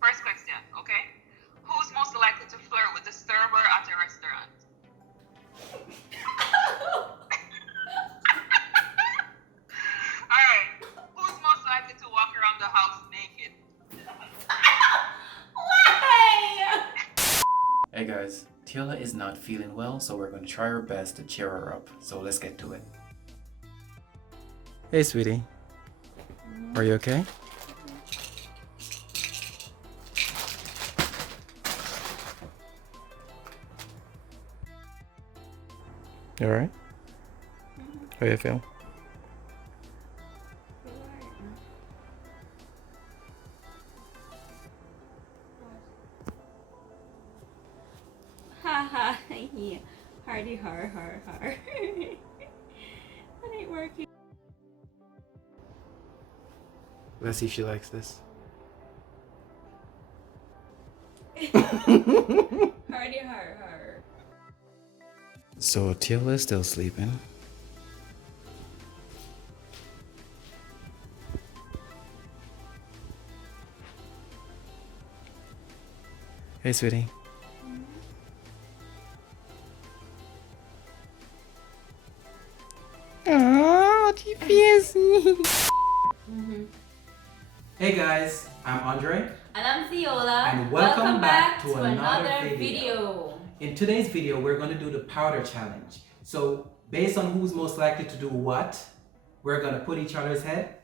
First question, okay? Who's most likely to flirt with the server at a restaurant? Alright. Who's most likely to walk around the house naked? Why? Hey guys, Tila is not feeling well, so we're going to try our best to cheer her up. So let's get to it. Hey sweetie, are you okay? You alright? How you feel? Haha, yeah. Hardy har har har. That ain't working. Let's see if she likes this. Hardy har har. So Tila is still sleeping. Hey sweetie. Oh, Hey guys, I'm Andre. And I'm Viola. And welcome back to another video. In today's video, we're going to do the powder challenge. So based on who's most likely to do what, we're going to put each other's head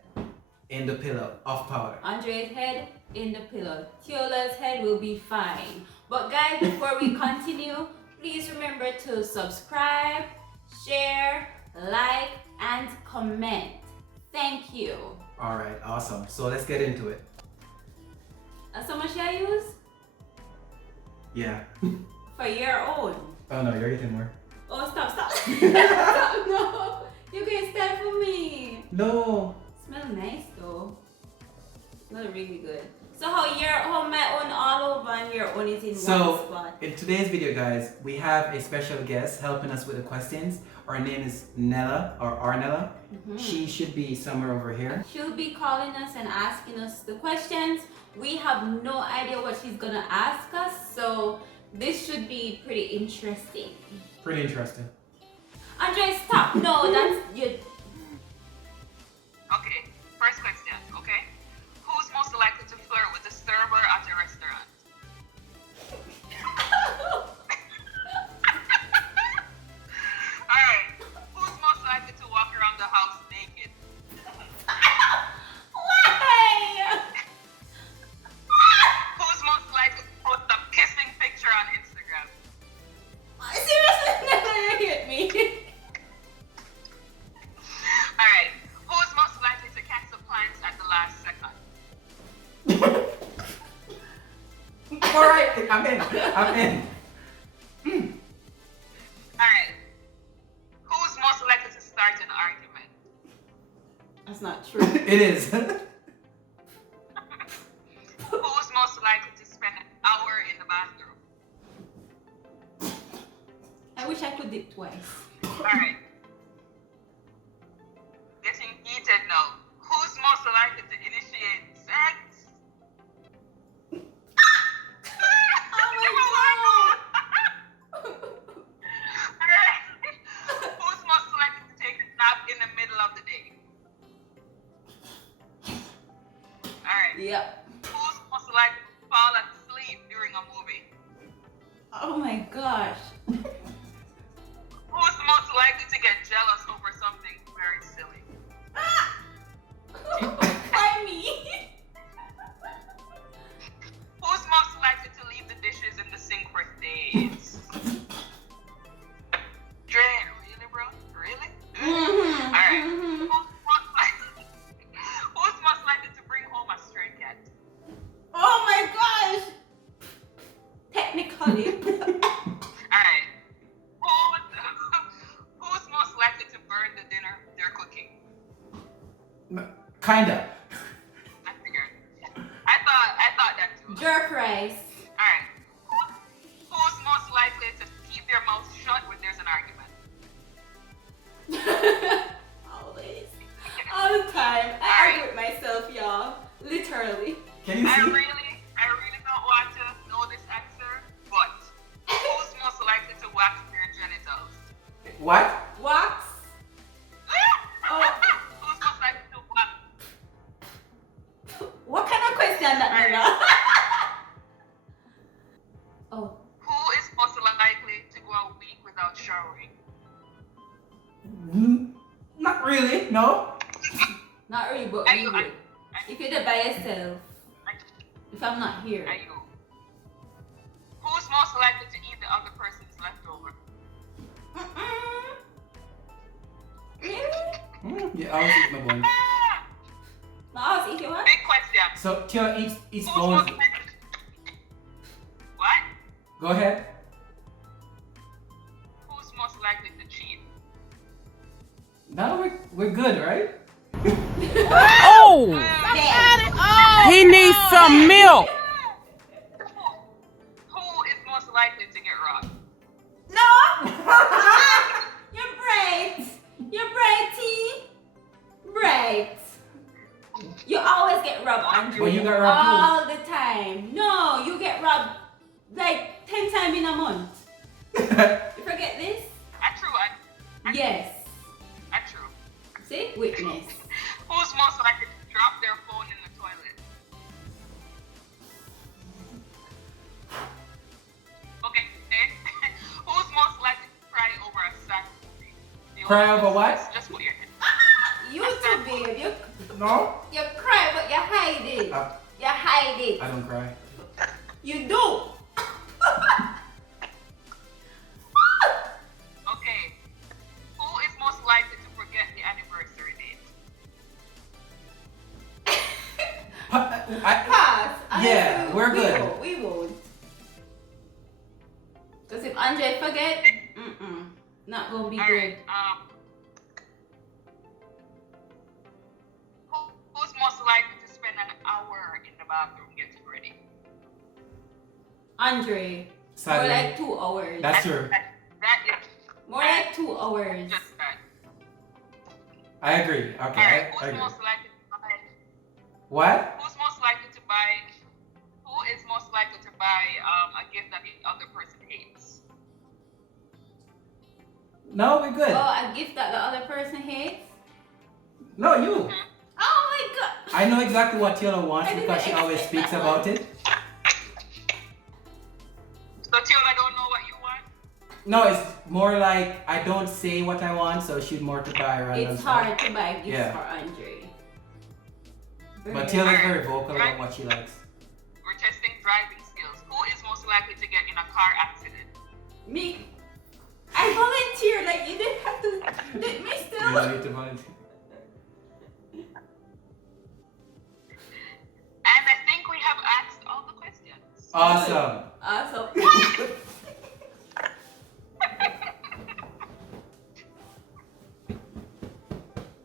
in the pillow of powder. Andre's head in the pillow. Tiola's head will be fine. But guys, before we continue, please remember to subscribe, share, like, and comment. Thank you. All right, awesome. So let's get into it. And so much I use Yeah. for your own. Oh no, you're getting more. Oh, stop. Stop, no. You can stand for me. No. Smell nice though. Smell really good. So how my own all over and your own is in one spot. In today's video, guys, we have a special guest helping us with the questions. Her name is Nella, or Nella. She should be somewhere over here. She'll be calling us and asking us the questions. We have no idea what she's gonna ask us, so this should be pretty interesting. Pretty interesting. Andre, stop! No, that's you. Okay, first question, okay? Who's most likely to flirt with the server at a restaurant? Alright, who's most likely to walk around the house naked? Why? Who's most likely to post a kissing picture on Instagram? Seriously, never hit me. Alright, who's most likely to cancel plans at the last second? All right, I'm in. Alright, who's most likely to start an argument? That's not true. It is. Who's most likely to spend an hour in the bathroom? I wish I could dip twice. Alright. Getting heated now. Who's most likely to initiate sex? Alright. Who's most likely to take a nap in the middle of the day? Alright. Yep. Who's most likely to fall asleep during a movie? Oh my gosh. Who's most likely to get jealous over something very silly? Why me? Who's most likely to leave the dishes in the sink for days? Dre, really, bro? Really? Alright. Who's most likely to bring home a stray cat? Oh my gosh. Technically. Alright. Who's most likely to burn the dinner they're cooking? Kinda. I figured. I thought that too. Jerk rice. Alright. Who's most likely to keep their mouth shut when there's an argument? Always. All the time. I argue with myself, y'all. Literally. Can you I see? really No? Not really, but Are we you? would. If you're there by yourself, if I'm not here. Are you? Who's most likely to eat the other person's leftover? Really? Yeah, I was eating my bones. No, I was eating what? Big question. So Tila eats Who's bones. most likely? What? Go ahead. Who's most likely to cheat? Now we're good, right? Oh, There. he needs some milk. Who is most likely to get robbed? No! You're bright. You're bright, T. Bright. You always get robbed, Andre. Well, you got robbed all the time. No, you get robbed like 10 times in a month. too. You forget this? True. Yes. True. See? Witness. Who's most likely to drop their phone in the toilet? Okay. Who's most likely to cry over a sad movie? Cry over what? Just put your hand. You too, babe. No? You cry, but you hide it. You hide it. I don't cry. You do. Okay. Who is most likely to forget the anniversary date? Pass. Yeah, Honestly, we're good. We won't. Because if Andre forget, not gonna be All good. right. Who's most likely to spend an hour in the bathroom getting ready? Andre. Sadly. More like 2 hours. That's true. That is More like 2 hours. just bad. I agree. Okay, All right. I Who's agree. most likely to buy? What? Who's most likely to buy? Who is most likely to buy a gift that the other person hates? No, we're good. Oh, a gift that the other person hates? No, you. Oh my god. I know exactly what Tila wants I didn't because she always expect speaks that about one. it. So Tila don't know what you want. No, it's more like I don't say what I want, so she'd more to buy random It's stuff. hard to buy gifts Yeah. for Andre. But Very- Tila's very vocal about what she likes. We're testing driving skills. Who is most likely to get in a car accident? Me. I volunteer, like you didn't have to let me You still. don't need to volunteer. And I think we have asked all the questions. Awesome. Awesome.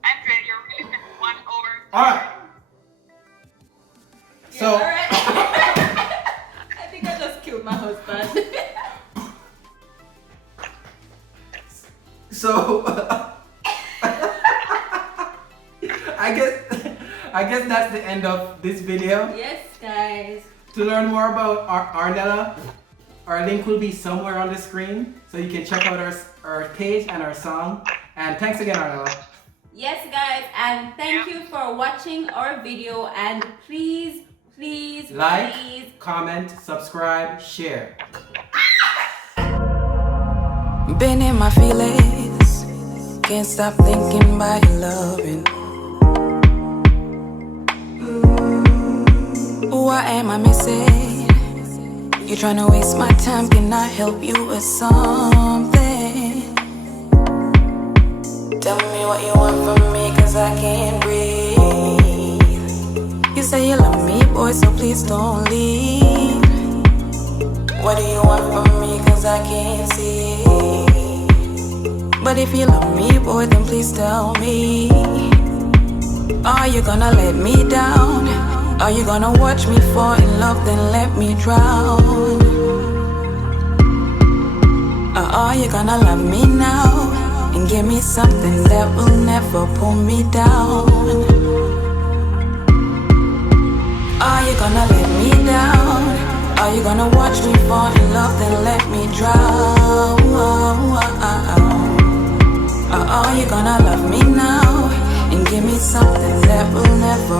Andre, you're really picking 1 over. Alright. So, Yeah, alright. I think I just killed my husband. so I guess that's the end of this video. Yes, guys. To learn more about our Nella, our link will be somewhere on the screen, so you can check out our page and our song. And thanks again, Arnella. Yes, guys, and thank you for watching our video. And please, Like, please. comment, subscribe, share. Been in my feelings, can't stop thinking about your loving. What am I missing? You're trying to waste my time, can I help you with something? Tell me what you want from me, cause I can't breathe. You say you love me, boy, so please don't leave. What do you want from me, cause I can't see. But if you love me, boy, then please tell me. Are you gonna let me down? Are you gonna watch me fall in love, then let me drown? Or are you gonna love me now and give me something that will never pull me down? Are you gonna let me down? Are you gonna watch me fall in love, then let me drown? Or are you gonna love me now and give me something that will never